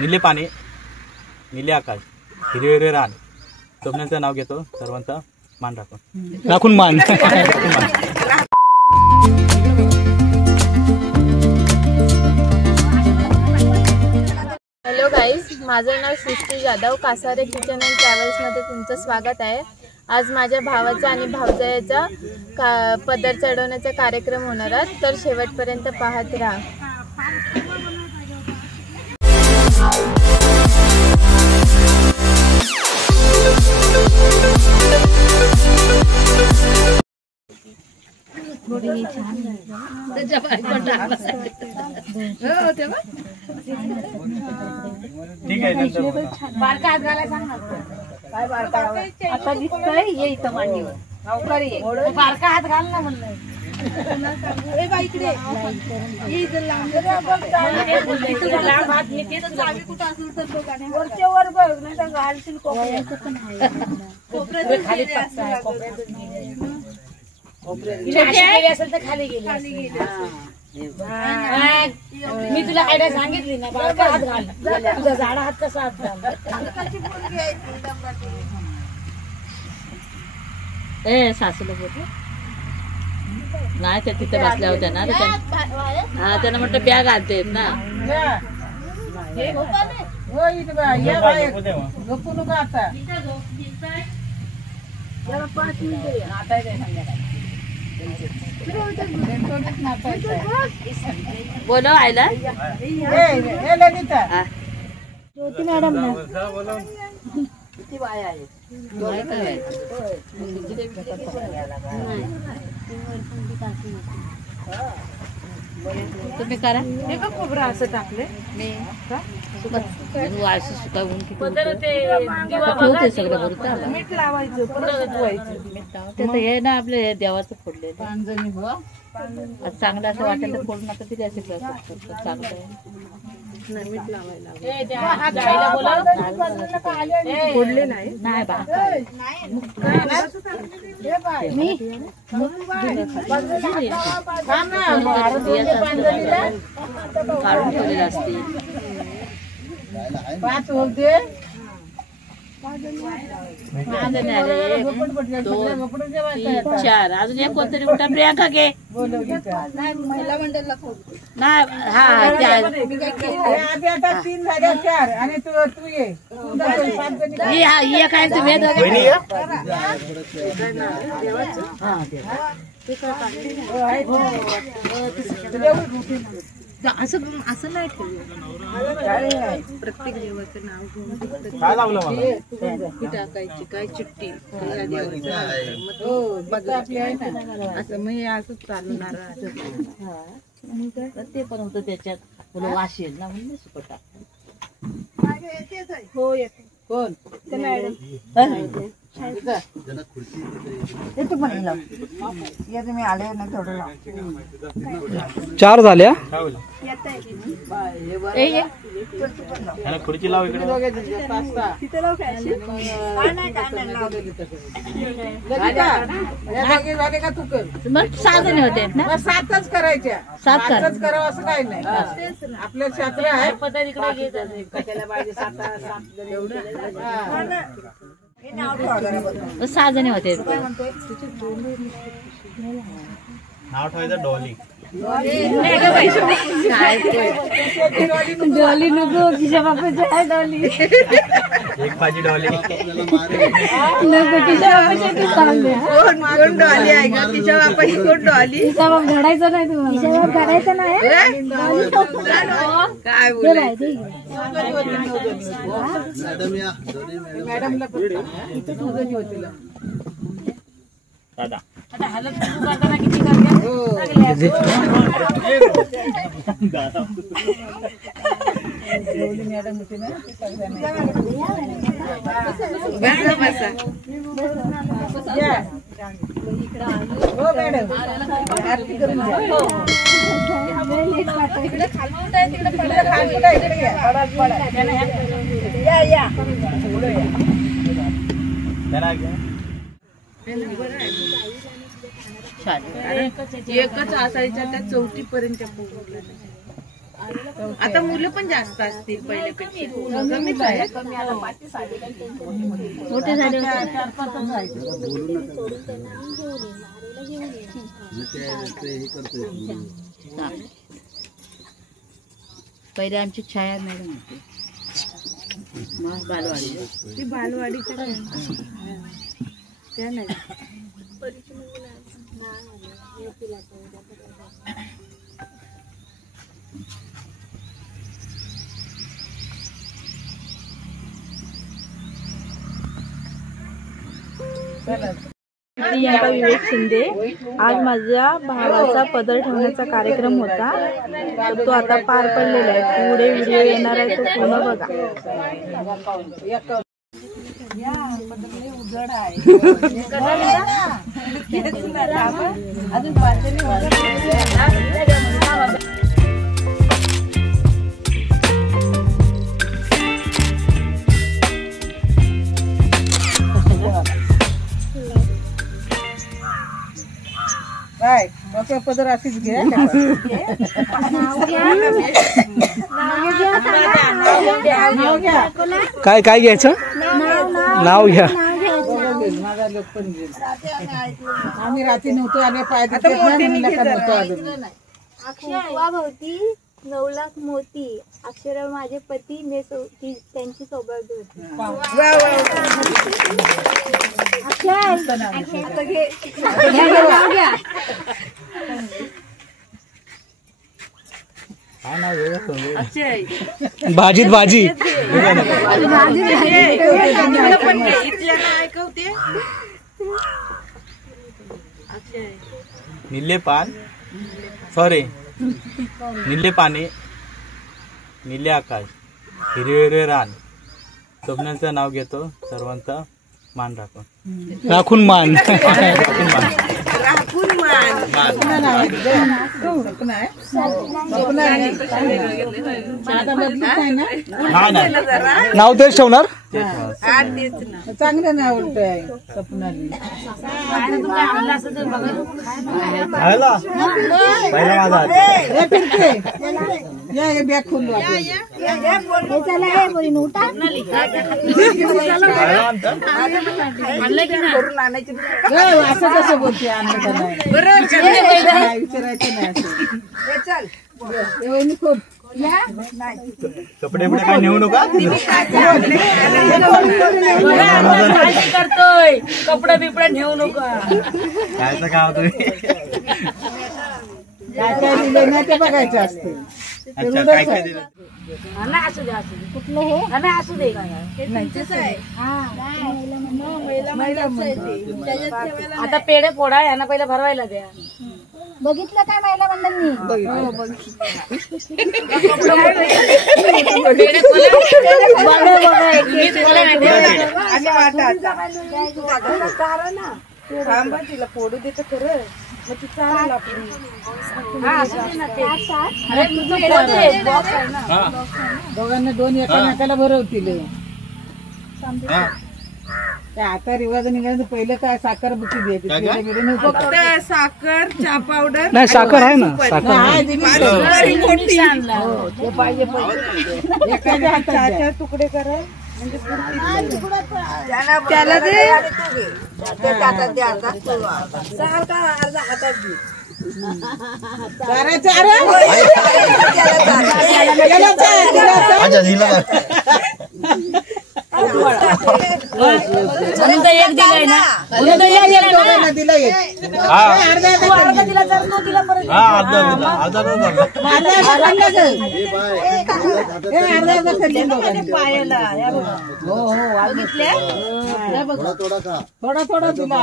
निले पाणी निले आकाश हिरवे हिरवे रान स्वप्नांचं नाव घेतो सर्वांचा मान राखून मान हॅलो गाईज, माझं नाव सृष्टी जाधव. कासारे किचन अँड ट्रॅव्हल्समध्ये तुमचं स्वागत आहे. आज माझ्या भावाचा आणि भावजायाचा पदर चढवण्याचा कार्यक्रम होणार आहे, तर शेवटपर्यंत पाहत राहा. ठीक आहे. आता दिसतंय ये इथं मांडीवर बारका हात घाल ना म्हणलं. वरच्या वर बघ नाही तर घालशील असेल तर खाली गेली. मी तुला आयडिया सांगितली ना, बारका हात घाल. तुझा झाडा हात कसा हात घाल. ए सासूला बोलतो नाही, त्या तिथे बसल्या होत्या ना, हा त्यांना म्हटलं बॅग आणते ना. बोलो आयला ज्योती मॅडम ना किती बाया आहेत. तुम्ही करा खोबरं असं टाकले सुकावून मीठ लावायचं हे ना आपलं देवाचं फोडले चांगलं असं वाटेल तर फोडून आता तिथे असे चांगलं फोडले नाही काढून ठेवलेलं असते. 5 होते 4 अजून एक कोणतरी उठा. प्रियांका घे महिला मंडळला नाही. हा 3 झाल्या 4 आणि तू ये काय तुम्ही असं नाही प्रत्येक देवाचं नाव घेऊन टाकायची काय चिठ्ठी आपली आहे ना, असं मग असंच चालणार. ते पण होतं त्याच्यात वाशी ना म्हणून सुकटा. हो येते कोण मॅडम तुम्ही आले ना थोडं 4 झाल्या. खुर्ची लाव इकडे. 6 जणी होते ना, 7च करायच्या. 7च करावं असं काही नाही. आपलं शास्त्र आहे पदर इकडे पाहिजे 7 एवढं. 6 जणी होते. नाव ठेवायचं डॉली. डॉली नको किशा बापाची आहे डॉली. एक भाजी डॉली नको किशा बापाची कोण डॉली आहे का? किशा बापाची कोण डॉली? किशा बाप घडायचं नाही तुम्हाला. किशा बाप घडायचं नाही काय बोलायचं. मॅडमला दादा आता हालत करताना किती मॅडम होती ना एकच असायच्या त्या 4थी पर्यंत. आता मुलं पण जास्त असतील पहिल्यापेक्षा कमीच आहे. मोठे झाले पहिले आमची छाया मॅडम होती मग बालवाडी ती बालवाडीच्या त्या नाही. प्रियंका विवेक शिंदे. आज माझ्या भावाचा पदर ठेवण्याचा कार्यक्रम होता, तर तो आता पार पडलेला आहे. पुढे व्हिडिओ येणार आहे, तो पूर्ण बघा. काय डोक्या पदर अशीच घे. काय काय घ्यायचं नाव घ्या. माझा लोक पण आम्ही रात्री नव्हतो आले पाहिजे भोवती 9 लाख मोती. अक्षरा माझे पती, मी त्यांची सौभाग्य होती. भाजीत भाजी निल्ले पान निल्ले पाने, निल्ले आकाश, हिरवे रान. स्वप्नांचं नाव घेतो सर्वांचा मान राखून मान नाव तेच ठेवणार. चांगलं नाव उलट आहे सपनाली. बॅग खोलू असं कसं बोलते विचारायचं नाही. खूप कपडे काय नेऊ नका. करतोय कपडे बिपडे नेऊ नका. काय काय तुम्ही काय काय दिलं नाही ते बघायचं असते. काय काय दिलं. असू दे कुठलं हे असू दे. आता पेढे फोडा यांना पहिला भरवायला द्या. बघितलं काय महिला मंडळी? तिला फोडू देत खरं मग ती चालेल आपली. दोघांना 2 एकामेकाला भरवतील. आता रिवाज निघायचं पहिलं काय साखर बुकी द्यायची. फक्त साखर, चहा पावडर नाही. साखर आहे ना. साखर पाहिजे. एखाद्या हातात तुकडे करा म्हणजे त्याला दे. अर्धा हातात दे. एक दिलाय ना. दिला पायाला. थोडा थोडा दिला.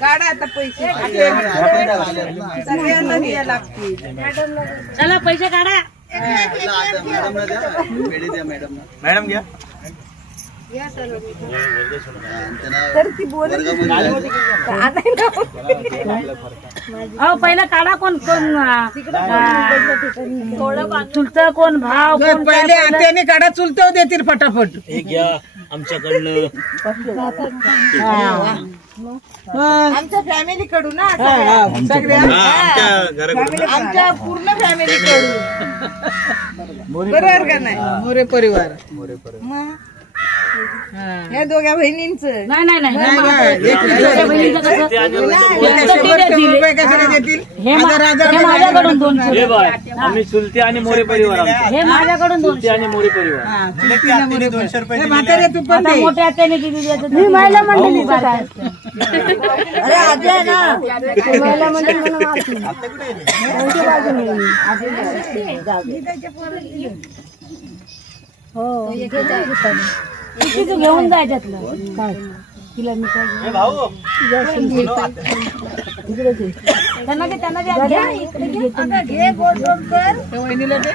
काढा आता पैसे सगळ्यांना द्यायला लागतील. चला पैसे काढा. मॅडम घ्या. तर ती बोलत अहो पहिला काढा कोण कोण चुलत कोण भाव कोण काय पहिले आत्याने काढा चुलतो देतील फटाफट. हे घ्या आमच्याकडनं. आमच्या फॅमिली कडून ना सगळ्या आमच्या पूर्ण फॅमिली कडून. बरोबर का नाही? मोरे परिवार. या दोघ्या बहिणींच नाही नाही नाही हे माझ्याकडून 200. आम्ही चुलते आणि मोरे परिवार. हे माझ्याकडून 200 आणि मोरे परिवार. 200 रुपये. मोठ्या हाताने दिली मी महिला मंडळी. अरे आजी आहे ना महिला मंडळी हो तू घेऊन जायच्यातलं काय तिला मी काय त्यांना घे गोड गोड कर वहिनीला दे.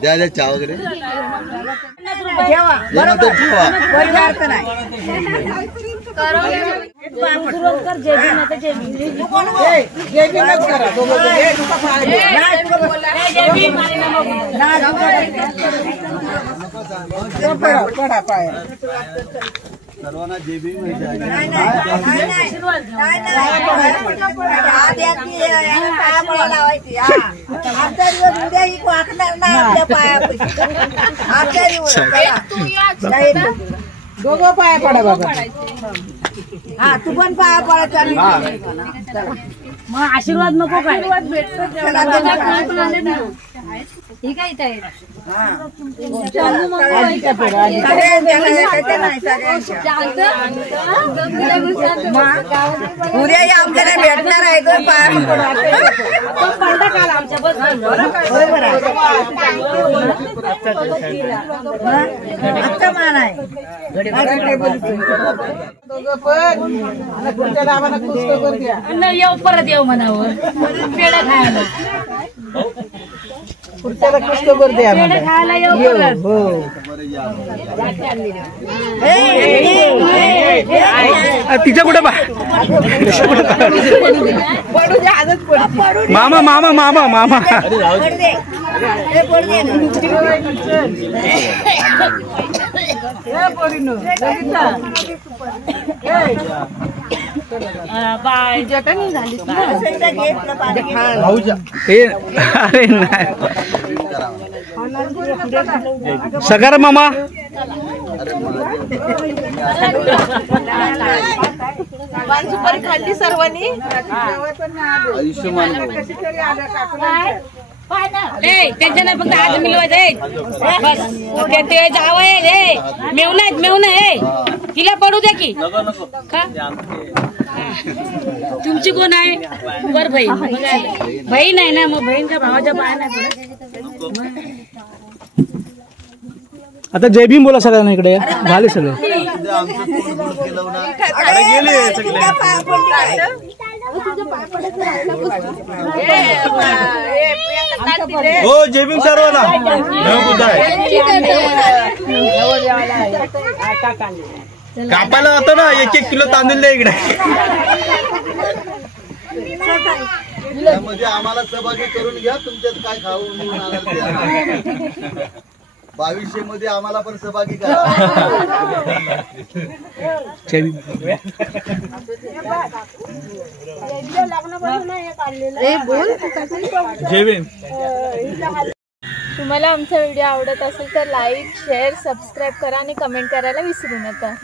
द्या चहा वगैरे सर्वांना जे बी दोघं पाया पडा बाबा. हा तू पण पाया पडायचा. मग आशीर्वाद नको काय ठीक आहे इथे उद्या आमच्याला भेटणार आहे तर पाया आमच्या बस बरोबर आहे. आत्ता मान आहे दोघं पण पुढच्या दाबाला खुश करून द्या. येऊ परत येऊ म्हणावं पेढा खायला पुढच्याला खुश करून द्या. पेढा खायला येऊ परत. हो तिच्या कुठे पडू द्या आजच पडू. मामा मामा मामा मामा बाय अरे नाही सकार मामा सुपारी खाल्ली सर्वांनी. आयुष्यमान त्यांच्या नाही फक्त हात मिळवायचं बस. ते जावं आहे मेवणं आहेत मेवणं आहे तिला पडू द्या की का तुमची कोण आहे वर बहीण बहीण आहे ना मग बहीणच्या भावाच्या पाया नाही पडत. आता जय भीम बोला सगळ्यांना इकडे झाले सगळे हो जय भीम सर्वांना कापायला जातो ना 1-1 किलो तांदूळ द्या इकडे त्यामध्ये आम्हाला सहभागी करून घ्या. तुमच्यात काय खाऊ 2200 मध्ये आम्हाला पण सहभागी करा. जय भीम. तुम्हाला आमचा व्हिडिओ आवडत असेल तर लाईक शेअर सबस्क्राईब करा आणि कमेंट करायला विसरू नका.